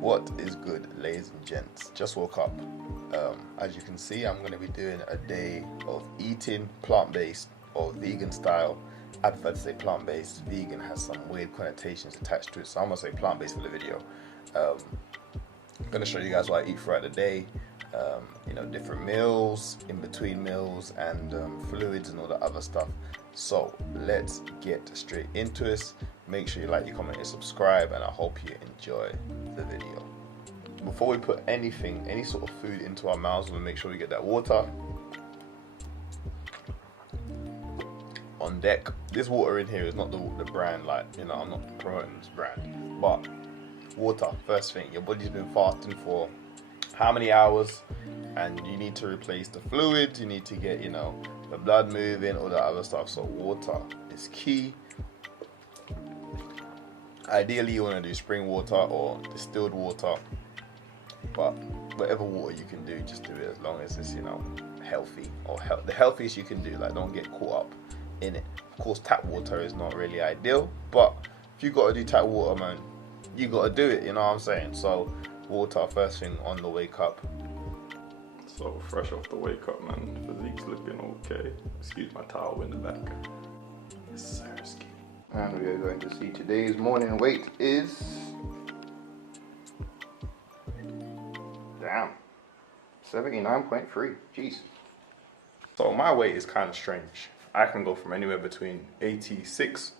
What is good, ladies and gents? Just woke up. As you can see, I'm going to be doing a day of eating plant-based or vegan style. I prefer to say plant-based. Vegan has some weird connotations attached to it, so I'm going to say plant-based for the video. I'm going to show you guys what I eat throughout the day. Different meals, in between meals, and fluids and all that other stuff. So let's get straight into this. Make sure you like, you comment, and subscribe, and I hope you enjoy the video. Before we put any sort of food into our mouths, we'll make sure we get that water on deck. This water in here is not the brand, I'm not promoting this brand, but water, first thing. Your body's been fasting for how many hours, and you need to replace the fluid, you need to get the blood moving, all that other stuff. So water is key. Ideally you want to do spring water or distilled water, but whatever water you can do, just do it as long as it's healthy, or the healthiest you can do. Don't get caught up in it. Of course, tap water is not really ideal, but if you got to do tap water, man, you got to do it, you know what I'm saying? So water first thing on the wake up. So fresh off the wake up, man. Physique's looking okay. Excuse my towel in the back. Yes, sir. And we are going to see today's morning weight is 79.3. Jeez. So my weight is kind of strange. I can go from anywhere between 86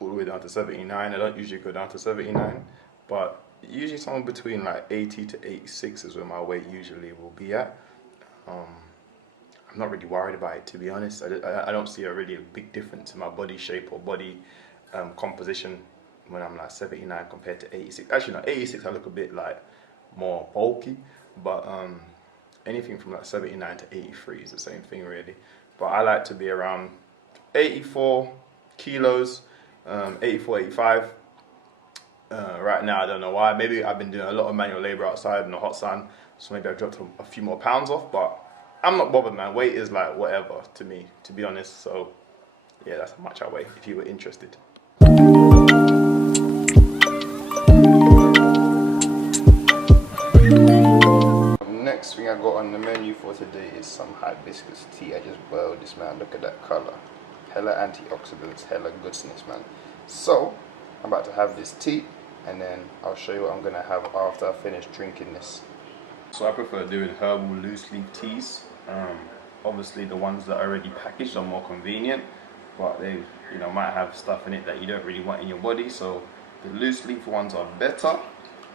all the way down to 79. I don't usually go down to 79, but usually somewhere between 80 to 86 is where my weight usually will be at. I'm not really worried about it, to be honest. I don't see a big difference in my body shape or body composition when I'm 79 compared to 86. Actually, no, 86 I look a bit more bulky, but anything from 79 to 83 is the same thing really. But I like to be around 84 kilos, 84, 85. Right now, I don't know why. Maybe I've been doing a lot of manual labor outside in the hot sun, so maybe I've dropped a few more pounds off, but I'm not bothered, man. Weight is whatever to me, to be honest. So yeah, that's how much I weigh, if you were interested. Next thing I got on the menu for today is some hibiscus tea. I just boiled this, man. Look at that color. Hella antioxidants, hella goodness, man. So I'm about to have this tea, and then I'll show you what I'm gonna have after I finish drinking this. So I prefer doing herbal loose leaf teas. Obviously the ones that are already packaged are more convenient, but they might have stuff in it that you don't really want in your body, so the loose leaf ones are better.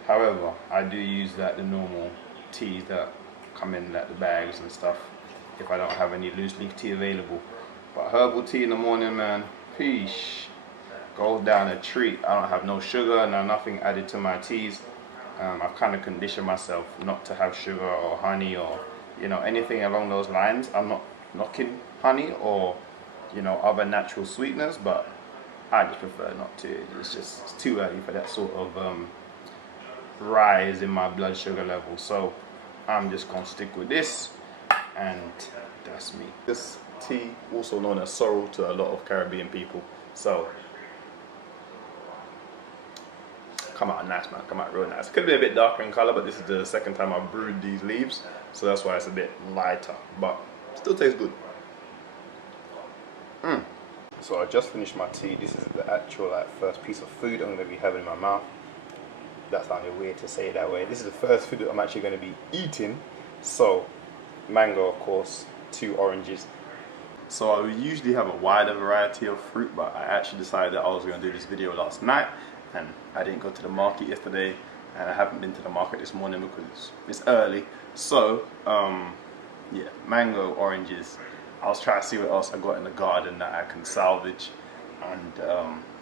However, I do use the normal teas that come in the bags and stuff if I don't have any loose leaf tea available. But herbal tea in the morning, man, peace, goes down a treat. I don't have no sugar, nothing added to my teas. I've kind of conditioned myself not to have sugar or honey or anything along those lines. I'm not knocking honey or other natural sweeteners, but I just prefer not to. It's too early for that sort of rise in my blood sugar level, so I'm just gonna stick with this, and that's me. This tea, also known as sorrel to a lot of Caribbean people, so come out nice, man. Come out real nice. Could be a bit darker in color, but this is the second time I've brewed these leaves, so that's why it's a bit lighter, but still tastes good. So I just finished my tea. This is the actual first piece of food I'm going to be having in my mouth. That sounded weird to say it that way. This is the first food that I'm actually going to be eating. So mango, of course, 2 oranges. So I would usually have a wider variety of fruit, but I actually decided that I was going to do this video last night, and I didn't go to the market yesterday, and I haven't been to the market this morning because it's early. So yeah, mango, oranges. I was trying to see what else I got in the garden that I can salvage, and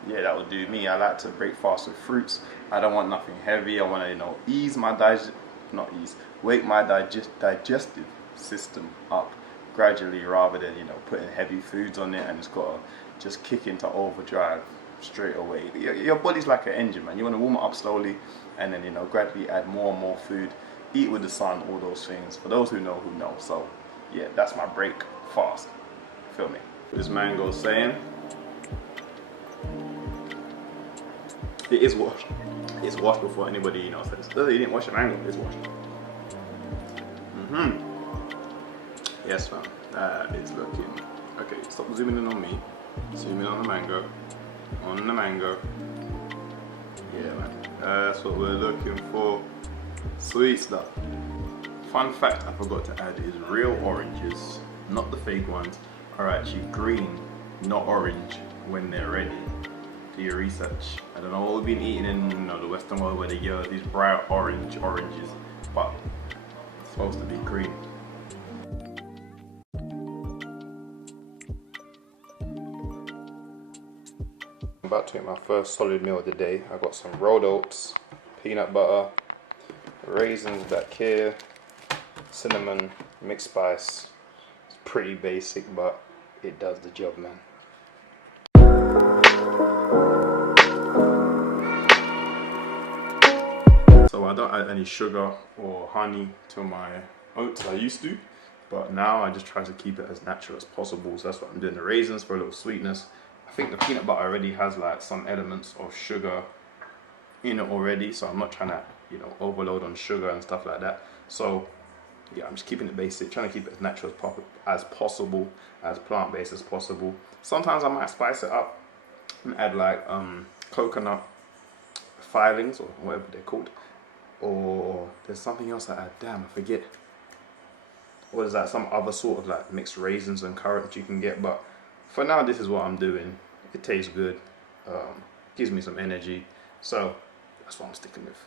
yeah, that would do me. I like to break fast with fruits. I don't want nothing heavy. I want to wake my digestive system up gradually, rather than putting heavy foods on it and it's got to just kick into overdrive straight away. Your body's like an engine, man. You want to warm it up slowly, and then gradually add more and more food, eat with the sun, all those things. For those who know, So yeah, that's my break fast. Feel me? This mango saying it is what It's washed before anybody, you know, says, oh, you didn't wash your mango. It's washed. Yes, man. That is looking. Okay, stop zooming in on me. Zoom in on the mango. On the mango. Yeah, man. That's what we're looking for. Sweet stuff. Fun fact I forgot to add is real oranges, not the fake ones, are actually green, not orange, when they're ready. Do your research. I don't know what we've been eating in the Western world where they give these bright oranges, but it's supposed to be green. I'm about to eat my first solid meal of the day. I got some rolled oats, peanut butter, raisins back here, cinnamon, mixed spice. It's pretty basic, but it does the job, man. So I don't add any sugar or honey to my oats. I used to, but now I just try to keep it as natural as possible. So that's what I'm doing. The raisins for a little sweetness. I think the peanut butter already has like some elements of sugar in it already, so I'm not trying to, you know, overload on sugar and stuff like that. So yeah, I'm just keeping it basic, trying to keep it as natural as possible, as plant-based as possible. Sometimes I might spice it up and add like coconut filings or whatever they're called. Or there's something else I add. Damn, I forget. What is that? Some other sort of like mixed raisins and currants you can get. But for now, this is what I'm doing. It tastes good. Gives me some energy. So that's what I'm sticking with.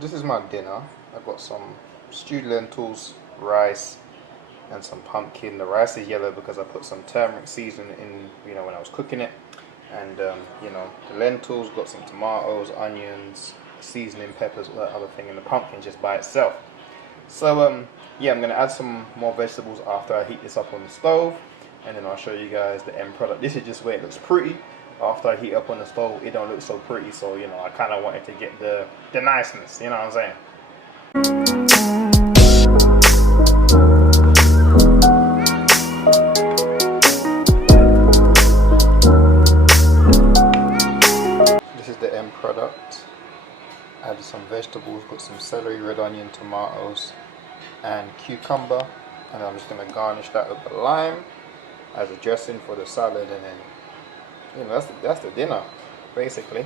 This is my dinner. I've got some stewed lentils, rice, and some pumpkin. The rice is yellow because I put some turmeric seasoning in, you know, when I was cooking it. And you know, the lentils, got some tomatoes, onions, seasoning, peppers, all that other thing, and the pumpkin just by itself. So yeah, I'm gonna add some more vegetables after I heat this up on the stove, and then I'll show you guys the end product. This is just where it looks pretty. After I heat up on the stove, it don't look so pretty, so you know, I kind of wanted to get the niceness, you know what I'm saying? This is the end product. Added some vegetables, got some celery, red onion, tomatoes, and cucumber, and I'm just gonna garnish that with a lime as a dressing for the salad, and then, you know, that's the dinner, basically.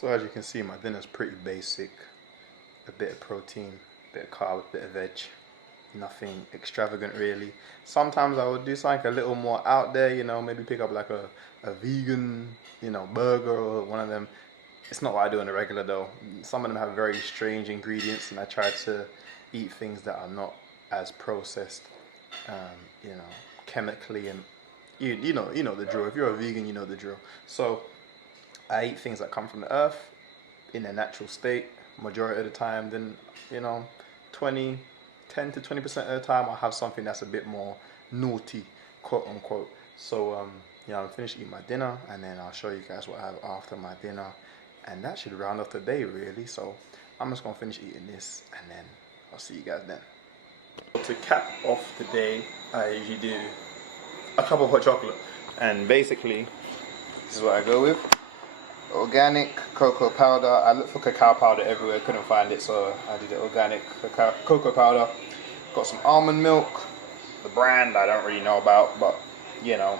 So as you can see, my dinner's pretty basic. A bit of protein, a bit of carb, a bit of veg. Nothing extravagant really. Sometimes I would do something a little more out there, you know, maybe pick up like a vegan, you know, burger or one of them. It's not what I do on the regular though. Some of them have very strange ingredients, and I try to eat things that are not as processed, you know, chemically, and you know the drill. If you're a vegan, you know the drill. So I eat things that come from the earth in their natural state majority of the time. Then, you know, 10 to 20% of the time I'll have something that's a bit more naughty, quote unquote. So yeah, I'm finished eating my dinner, and then I'll show you guys what I have after my dinner, and that should round off the day really. So I'm just gonna finish eating this, and then I'll see you guys then. To cap off the day, I usually do a cup of hot chocolate, and basically this is what I go with. Organic cocoa powder. I looked for cacao powder everywhere, couldn't find it, so I did the organic cocoa powder. Got some almond milk. The brand I don't really know about, but you know,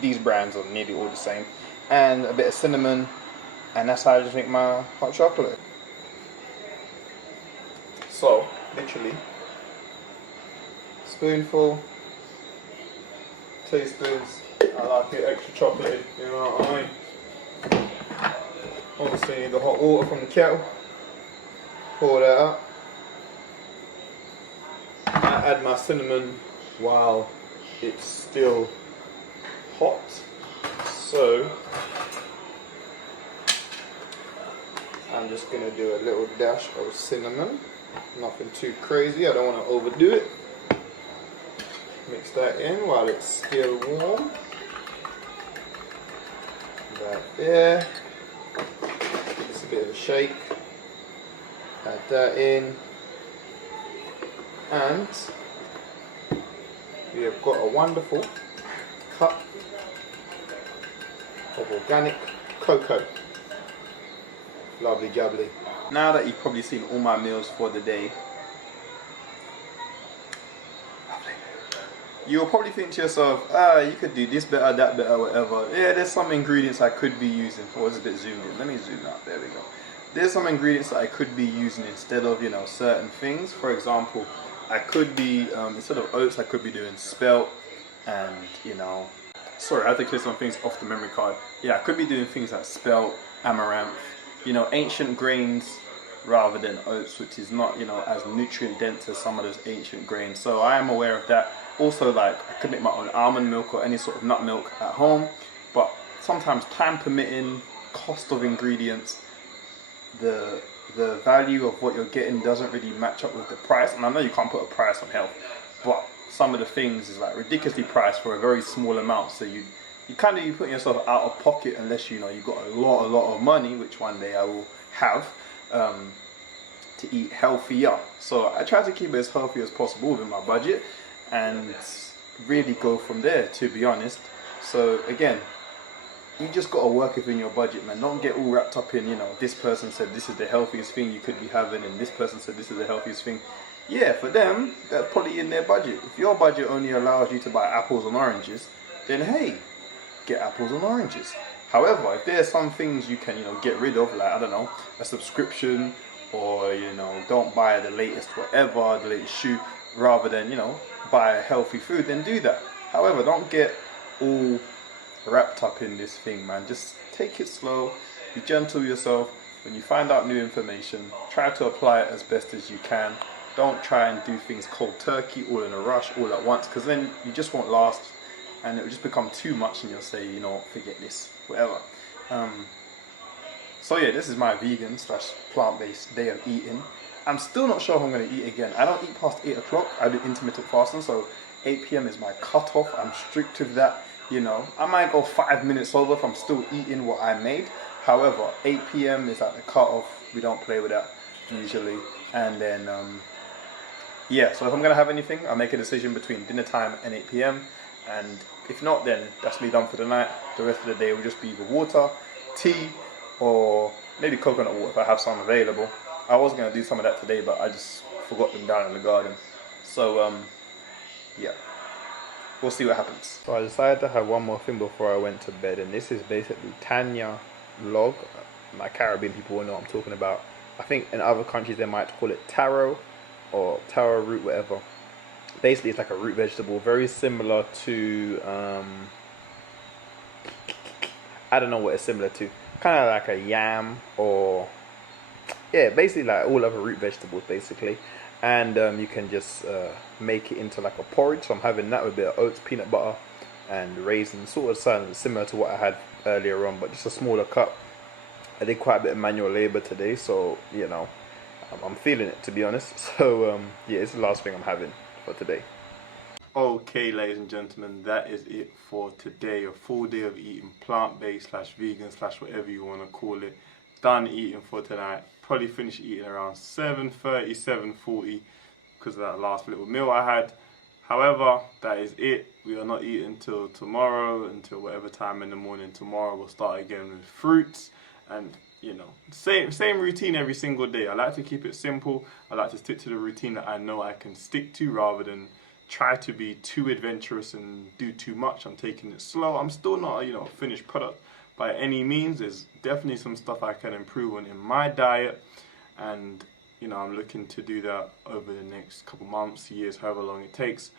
these brands are nearly all the same. And a bit of cinnamon, and that's how I just make my hot chocolate. So, literally, spoonful, tastes good. I like it extra chocolatey, you know what I mean? Obviously the hot water from the kettle. Pour that up. I add my cinnamon while it's still hot. So I'm just going to do a little dash of cinnamon. Nothing too crazy, I don't want to overdo it. Mix that in while it's still warm. That there. Give this a bit of a shake. Add that in. And we have got a wonderful cup of organic cocoa. Lovely jubbly. Now that you've probably seen all my meals for the day, you'll probably think to yourself, you could do this better, that better, whatever. Yeah, there's some ingredients I could be using. Oh, it's a bit zoomed in. Let me zoom out. There we go. There's some ingredients that I could be using instead of, certain things. For example, I could be, instead of oats, I could be doing spelt and, sorry, I had to clear some things off the memory card. Yeah, I could be doing things like spelt, amaranth, ancient grains rather than oats, which is not, as nutrient dense as some of those ancient grains. So I am aware of that. Also, like, I could make my own almond milk or any sort of nut milk at home, but sometimes time permitting, cost of ingredients, the value of what you're getting doesn't really match up with the price. And I know you can't put a price on health, but some of the things is like ridiculously priced for a very small amount. So you kind of putting yourself out of pocket unless you've got a lot of money, which one day I will have, to eat healthier. So I try to keep it as healthy as possible within my budget and really go from there, to be honest. So again, you just got to work within your budget, man. Don't get all wrapped up in, this person said this is the healthiest thing you could be having and this person said this is the healthiest thing. Yeah, for them, that's probably in their budget. If your budget only allows you to buy apples and oranges, then hey, get apples and oranges. However, if there's some things you can, get rid of, like, I don't know, a subscription, or, don't buy the latest whatever, the latest shoe, rather than, buy healthy food, then do that. However, don't get all wrapped up in this thing, man. Just take it slow, be gentle with yourself. When you find out new information, try to apply it as best as you can. Don't try and do things cold turkey, all in a rush, all at once, because then you just won't last and it will just become too much and you'll say, forget this, whatever. So yeah, this is my vegan / plant-based day of eating. I'm still not sure if I'm going to eat again. I don't eat past 8 o'clock. I do intermittent fasting, so 8 p.m. is my cutoff. I'm strict with that. I might go 5 minutes over if I'm still eating what I made. However, 8 p.m. is at the cutoff. We don't play with that usually. And then, yeah, so if I'm going to have anything, I'll make a decision between dinner time and 8 p.m. And if not, then that's me done for the night. The rest of the day will just be either water, tea, or maybe coconut water if I have some available. I was going to do some of that today, but I just forgot them down in the garden. So, yeah. We'll see what happens. So I decided to have one more thing before I went to bed, and this is basically Tanya log. My Caribbean people will know what I'm talking about. I think in other countries they might call it taro or taro root, whatever. Basically, it's like a root vegetable, very similar to, I don't know what it's similar to. Kind of like a yam or, yeah, basically like all other root vegetables, basically. And you can just make it into like a porridge. So I'm having that with a bit of oats, peanut butter, and raisins. Sort of similar to what I had earlier on, but just a smaller cup. I did quite a bit of manual labor today, so I'm feeling it, to be honest. So yeah, it's the last thing I'm having for today. Okay, ladies and gentlemen, that is it for today. A full day of eating plant-based / vegan / whatever you want to call it. Done eating for tonight. Probably finished eating around 7:30, 7:40 because of that last little meal I had. However, that is it. We are not eating until tomorrow, until whatever time in the morning tomorrow. We'll start again with fruits and, same routine every single day. I like to keep it simple. I like to stick to the routine that I know I can stick to rather than try to be too adventurous and do too much. I'm taking it slow. I'm still not a finished product by any means. There's definitely some stuff I can improve on in my diet, and I'm looking to do that over the next couple months, years, however long it takes.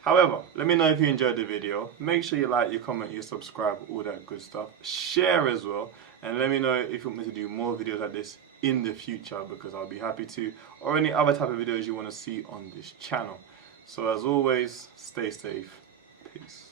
However, let me know if you enjoyed the video. Make sure you like, you comment, you subscribe, all that good stuff. Share as well, and let me know if you want me to do more videos like this in the future, because I'll be happy to, or any other type of videos you want to see on this channel. So as always, stay safe. Peace.